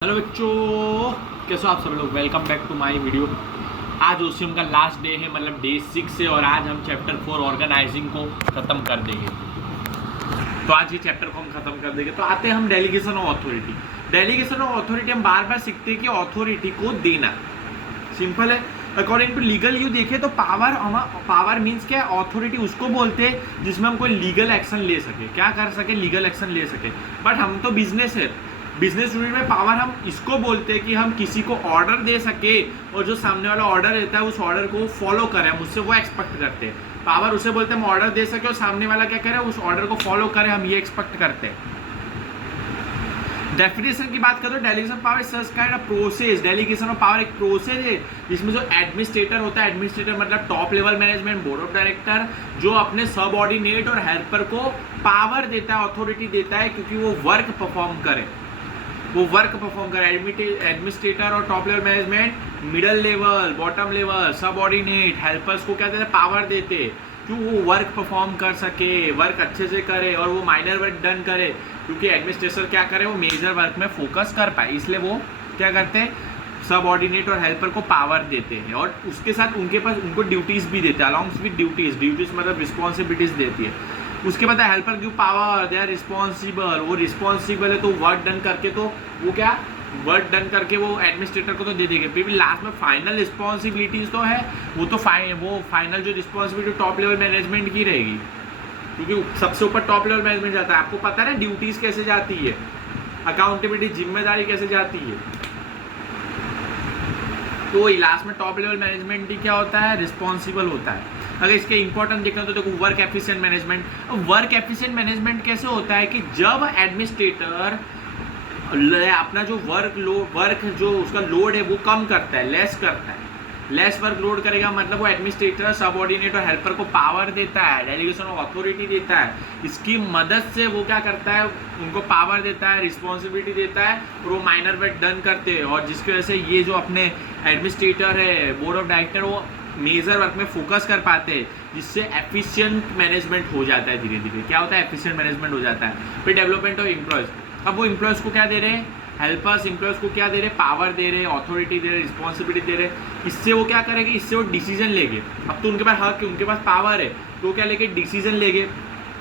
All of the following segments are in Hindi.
हेलो बच्चों, कैसे हो आप सब लोग। Welcome back to my video. आज ओसीएम का लास्ट डे है, मतलब डे 6 है और आज हम चैप्टर 4 ऑर्गेनाइजिंग को ख़त्म कर देंगे। तो आज ये चैप्टर को हम ख़त्म कर देंगे। तो आते हैं हम delegation of authority. Delegation of authority हम बार बार सीखते हैं कि अथॉरिटी को देना सिंपल है। अकॉर्डिंग टू लीगल यू देखें तो पावर मीन्स क्या है, अथॉरिटी उसको बोलते हैं जिसमें हम कोई लीगल एक्शन ले सके, क्या कर सके, लीगल एक्शन ले सके। बट हम तो बिजनेस है, बिजनेस यूनिट में पावर हम इसको बोलते हैं कि हम किसी को ऑर्डर दे सके और जो सामने वाला ऑर्डर देता है उस ऑर्डर को फॉलो करें, हम उससे वो एक्सपेक्ट करते हैं। पावर उसे बोलते हैं हम ऑर्डर दे सके और सामने वाला क्या करे, उस ऑर्डर को फॉलो करे, हम ये एक्सपेक्ट करते हैं। डेफिनेशन की बात करो, delegation power such kind of process. Delegation of power एक प्रोसेस है जिसमें जो एडमिनिस्ट्रेटर होता है, एडमिनिस्ट्रेटर मतलब top level management, board of director, जो अपने सबऑर्डिनेट और हेल्पर को पावर देता है, अथॉरिटी देता है, क्योंकि वो वर्क परफॉर्म करे, वो वर्क परफॉर्म करे। एडमिनिस्ट्रेटर और top level management, middle level, bottom level, subordinate, helpers को क्या देते हैं, पावर देते, क्यों वो वर्क परफॉर्म कर सके, वर्क अच्छे से करे और वो माइनर वर्क डन करे, क्योंकि एडमिनिस्ट्रेटर क्या करे, वो मेजर वर्क में फोकस कर पाए, इसलिए वो क्या करते हैं, सबऑर्डिनेट और हेल्पर को पावर देते हैं और उसके साथ उनके पास उनको ड्यूटीज भी देते हैं, अलॉन्ग विद ड्यूटीज मतलब रिस्पॉन्सिबिलिटीज देती है। उसके बाद helper give power, they are responsible, वो रिस्पॉन्सिबल है तो वर्क डन करके, तो वो क्या वर्क डन करके वो एडमिनिस्ट्रेटर को तो दे देंगे। फिर भी लास्ट में फाइनल रिस्पॉन्सिबिलिटीज तो है, वो तो वो फाइनल जो रिस्पॉन्सिबिलिटी टॉप लेवल मैनेजमेंट की रहेगी, क्योंकि सबसे ऊपर टॉप लेवल मैनेजमेंट जाता है। आपको पता है ना ड्यूटीज कैसे जाती है, अकाउंटेबिलिटी, जिम्मेदारी कैसे जाती है, तो लास्ट में टॉप लेवल मैनेजमेंट ही क्या होता है, रिस्पॉन्सिबल होता है। अगर इसके इंपॉर्टेंट देखना तो देखो work efficient management. Work efficient management कैसे होता है कि जब एडमिनिस्ट्रेटर अपना जो वर्क जो उसका लोड है वो कम करता है, लेस करता है, लेस वर्क लोड करेगा, मतलब वो एडमिनिस्ट्रेटर सबऑर्डिनेट और हेल्पर को पावर देता है, डेलीगेशन ऑफ अथॉरिटी देता है। इसकी मदद से वो क्या करता है, उनको पावर देता है, रिस्पॉन्सिबिलिटी देता है और वो माइनर वर्क डन करते हैं, और जिसकी वजह से ये जो अपने एडमिनिस्ट्रेटर है, बोर्ड ऑफ डायरेक्टर, वो मेजर वर्क में फोकस कर पाते हैं, जिससे एफिशिएंट मैनेजमेंट हो जाता है। धीरे धीरे क्या होता है, एफिशिएंट मैनेजमेंट हो जाता है। फिर डेवलपमेंट ऑफ एम्प्लॉयज, अब वो एम्प्लॉयज को क्या दे रहे हैं, हेल्पर्स एम्प्लॉयज को क्या दे रहे, पावर दे रहे, अथॉरिटी दे रहे, रिस्पॉन्सिबिलिटी दे रहे। इससे वो क्या करेंगे, इससे वो डिसीजन लेंगे। अब तो उनके पास हक है, उनके पास पावर है, तो क्या लेंगे, डिसीजन लेंगे,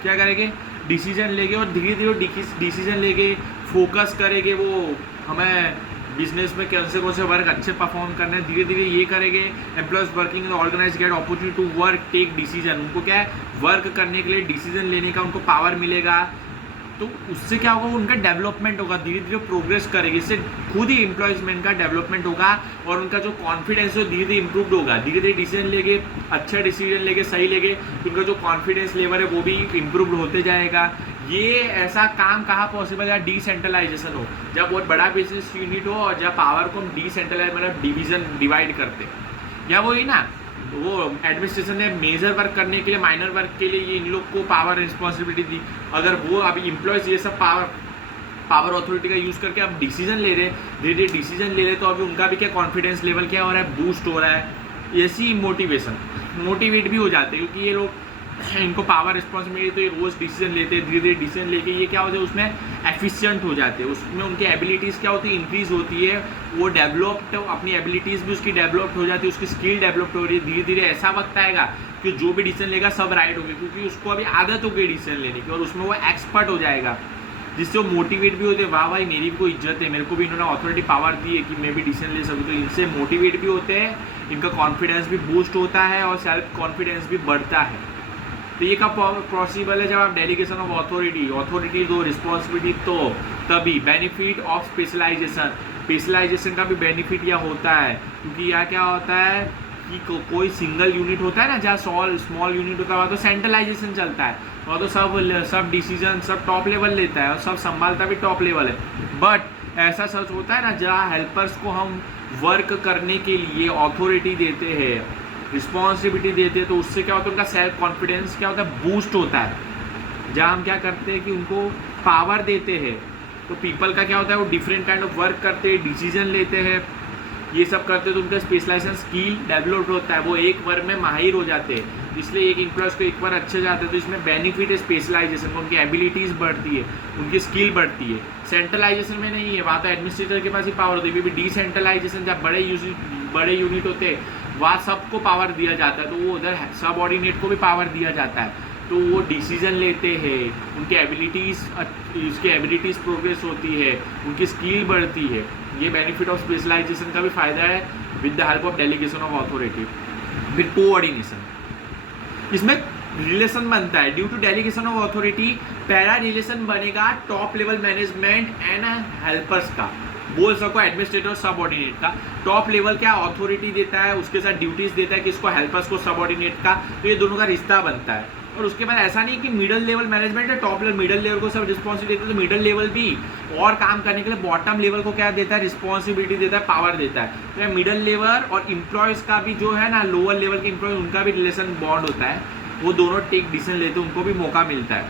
क्या करेंगे, डिसीजन लेंगे और धीरे धीरे डिसीजन लेंगे, फोकस करेंगे, वो हमें बिजनेस में कौन से वर्क अच्छे परफॉर्म करने हैं, धीरे धीरे ये करेंगे। Employees working organise get opportunity to work take decision, उनको क्या है, वर्क करने के लिए डिसीजन लेने का उनको पावर मिलेगा, तो उससे क्या होगा, उनका डेवलपमेंट होगा, धीरे धीरे प्रोग्रेस करेगी, इससे खुद ही एम्प्लॉयजमेंट का डेवलपमेंट होगा और उनका जो कॉन्फिडेंस है धीरे धीरे इंप्रूव्ड होगा। धीरे धीरे डिसीजन लेंगे, अच्छा डिसीजन लेंगे, सही लेंगे, तो उनका जो कॉन्फिडेंस लेवल है वो भी इम्प्रूव्ड होते जाएगा। ये ऐसा काम कहाँ पॉसिबल है, डिसेंट्रलाइजेशन हो, जब बहुत बड़ा बिजनेस यूनिट हो और जब पावर को हम डिसेंट्रलाइज मतलब डिवीजन डिवाइड करते हैं, या वही ना, वो एडमिनिस्ट्रेशन ने मेजर वर्क करने के लिए, माइनर वर्क के लिए ये इन लोग को पावर रिस्पॉन्सिबिलिटी दी। अगर वो अभी एम्प्लॉयज ये सब पावर अथॉरिटी का यूज़ करके अब डिसीजन ले रहे, धीरे धीरे डिसीजन ले रहे, तो अभी उनका भी क्या कॉन्फिडेंस लेवल क्या हो रहा है, बूस्ट हो रहा है। ऐसी मोटिवेट भी हो जाते हैं, क्योंकि ये लोग इनको पावर रिस्पॉन्सिबिलिटी, तो ये रोज़ डिसीजन लेते हैं, धीरे धीरे डिसीजन लेके ये क्या होता है, उसमें एफिशिएंट हो जाते हैं, उसमें उनकी एबिलिटीज़ क्या होती है, इंक्रीज होती है, वो डेवलप्ड, अपनी एबिलिटीज़ भी उसकी डेवलप्ड हो जाती है, उसकी स्किल डेवलप्ड हो रही है। धीरे धीरे ऐसा वक्त आएगा कि जो भी डिसीजन लेगा सब राइट होगी, क्योंकि उसको अभी आदत हो गई डिसीजन लेने की और उसमें वो एक्सपर्ट हो जाएगा, जिससे वो मोटिवेट भी होते हैं, वाह भाई मेरी भी कोई इज्जत है, मेरे को भी इन्होंने अथॉरिटी पावर दी है कि मैं भी डिसीजन ले सकूँ, तो इनसे मोटिवेट भी होते हैं, इनका कॉन्फिडेंस भी बूस्ट होता है और सेल्फ कॉन्फिडेंस भी बढ़ता है। तो ये कब पॉसिबल है, जब आप डेलीगेशन ऑफ अथॉरिटी दो, रिस्पॉन्सिबिलिटी, तो तभी बेनिफिट ऑफ स्पेशलाइजेशन का भी बेनिफिट यह होता है, क्योंकि यह क्या होता है कि कोई सिंगल यूनिट होता है ना, जहाँ स्मॉल यूनिट होता है वहाँ तो सेंट्रलाइजेशन चलता है, वहाँ तो सब डिसीजन सब टॉप लेवल लेता है और सब संभालता भी टॉप लेवल है। बट ऐसा सच होता है ना, जहाँ हेल्पर्स को हम वर्क करने के लिए अथॉरिटी देते हैं, रिस्पॉन्सिबिलिटी देते हैं, तो उससे क्या होता है, उनका सेल्फ कॉन्फिडेंस क्या होता है, बूस्ट होता है। जहाँ हम क्या करते हैं कि उनको पावर देते हैं, तो पीपल का क्या होता है, वो डिफरेंट काइंड ऑफ वर्क करते हैं, डिसीजन लेते हैं, ये सब करते हैं, तो उनका स्पेशलाइजेशन स्किल डेवलप्ड होता है, वो एक वर्क में माहिर हो जाते हैं। इसलिए एक एम्प्लॉयज़ को एक बार अच्छे जाते हैं तो इसमें बेनिफिट है स्पेशलाइजेशन में, उनकी एबिलिटीज़ बढ़ती है, उनकी स्किल बढ़ती है। सेंट्रलाइजेशन में नहीं है, वहाँ तो एडमिनिस्ट्रेटर के पास ही पावर होती है। भी डिसेंट्रलाइजेशन जब बड़े यूनिट होते हैं वहाँ सबको पावर दिया जाता है, तो वो उधर सब ऑर्डिनेट को भी पावर दिया जाता है, तो वो डिसीजन लेते हैं, उनकी एबिलिटीज़ प्रोग्रेस होती है, उनकी स्किल बढ़ती है। ये बेनिफिट ऑफ स्पेशलाइजेशन का भी फायदा है with the help of delegation of authority with coordination. इसमें रिलेशन बनता है due to delegation of authority, पहला रिलेशन बनेगा top level management and helpers का, बोल सको एडमिनिस्ट्रेटर और सबऑर्डिनेट का। टॉप लेवल क्या अथॉरिटी देता है, उसके साथ ड्यूटीज देता है किसको, हेल्पर्स को, सबऑर्डिनेट का, तो ये दोनों का रिश्ता बनता है। और उसके बाद ऐसा नहीं कि मिडिल लेवल मैनेजमेंट है, टॉप लेवल मिडिल लेवल को सब रिस्पॉन्सिबिलिटी देता है, तो मिडिल लेवल भी और काम करने के लिए बॉटम लेवल को क्या देता है, रिस्पॉन्सिबिलिटी देता है, पावर देता है। तो मिडिल लेवल और एम्प्लॉयज़ का भी जो है ना, लोअर लेवल के एम्प्लॉयज़ उनका भी रिलेशन बॉन्ड होता है, वो दोनों टेक डिसीजन लेते हैं, उनको भी मौका मिलता है।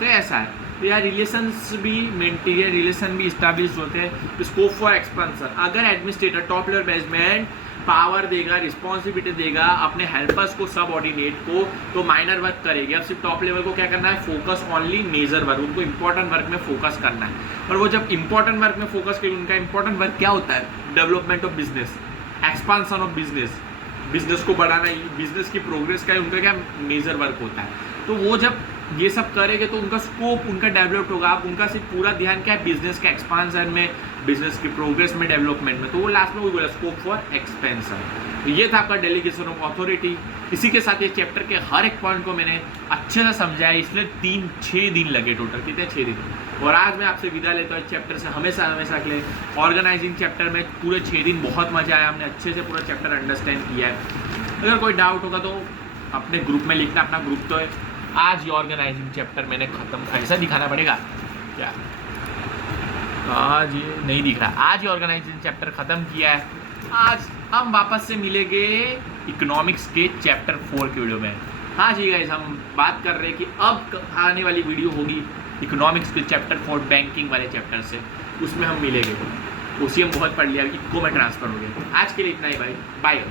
तो ऐसा है, तो यार रिलेशंस भी मेंटेन, रिलेशन भी इस्टेब्लिश होते हैं। स्कोप फॉर एक्सपेंशन, अगर administrator top level management power देगा, रिस्पॉन्सिबिलिटी देगा अपने हेल्पर्स को, सबऑर्डिनेट को, तो माइनर वर्क करेगी। अब सिर्फ टॉप लेवल को क्या करना है, फोकस ऑनली मेजर वर्क, उनको इंपॉर्टेंट वर्क में फोकस करना है। और वो जब इंपॉर्टेंट वर्क में फोकस करेंगे, उनका इंपॉर्टेंट वर्क क्या होता है, development of business, expansion of business, business को बढ़ाना, बिजनेस की प्रोग्रेस का उनका क्या मेजर वर्क होता है। तो वो जब ये सब करेंगे तो उनका स्कोप उनका डेवलप्ड होगा। अब उनका सिर्फ पूरा ध्यान क्या है, बिजनेस के एक्सपांसन में, बिजनेस की प्रोग्रेस में, डेवलपमेंट में, तो वो लास्ट में वो बोला स्कोप फॉर एक्सपेंशन। तो ये था आपका डेलीगेशन ऑफ अथॉरिटी। इसी के साथ ये चैप्टर के हर एक पॉइंट को मैंने अच्छे से समझाया, इसलिए 6 दिन लगे टोटल, कितने 6 दिन। और आज मैं आपसे विदा लेता हूँ इस चैप्टर से हमेशा के लिए। ऑर्गेनाइजिंग चैप्टर में पूरे 6 दिन बहुत मजा आया, हमने अच्छे से पूरा चैप्टर अंडरस्टैंड किया है। अगर कोई डाउट होगा तो अपने ग्रुप में लिखना, अपना ग्रुप तो है। आज ये ऑर्गेनाइजिंग चैप्टर मैंने खत्म, ऐसा दिखाना पड़ेगा क्या, आज ये नहीं दिख रहा, आज ये ऑर्गेनाइजिंग चैप्टर खत्म किया है। आज हम वापस से मिलेंगे इकोनॉमिक्स के चैप्टर 4 की वीडियो में। हाँ जी गाइस, हम बात कर रहे हैं कि अब आने वाली वीडियो होगी इकोनॉमिक्स के चैप्टर 4 बैंकिंग वाले चैप्टर से, उसमें हम मिलेंगे। उसी हम बहुत पढ़ लिया, इको में ट्रांसफर हो गया। आज के लिए इतना ही भाई, बाय।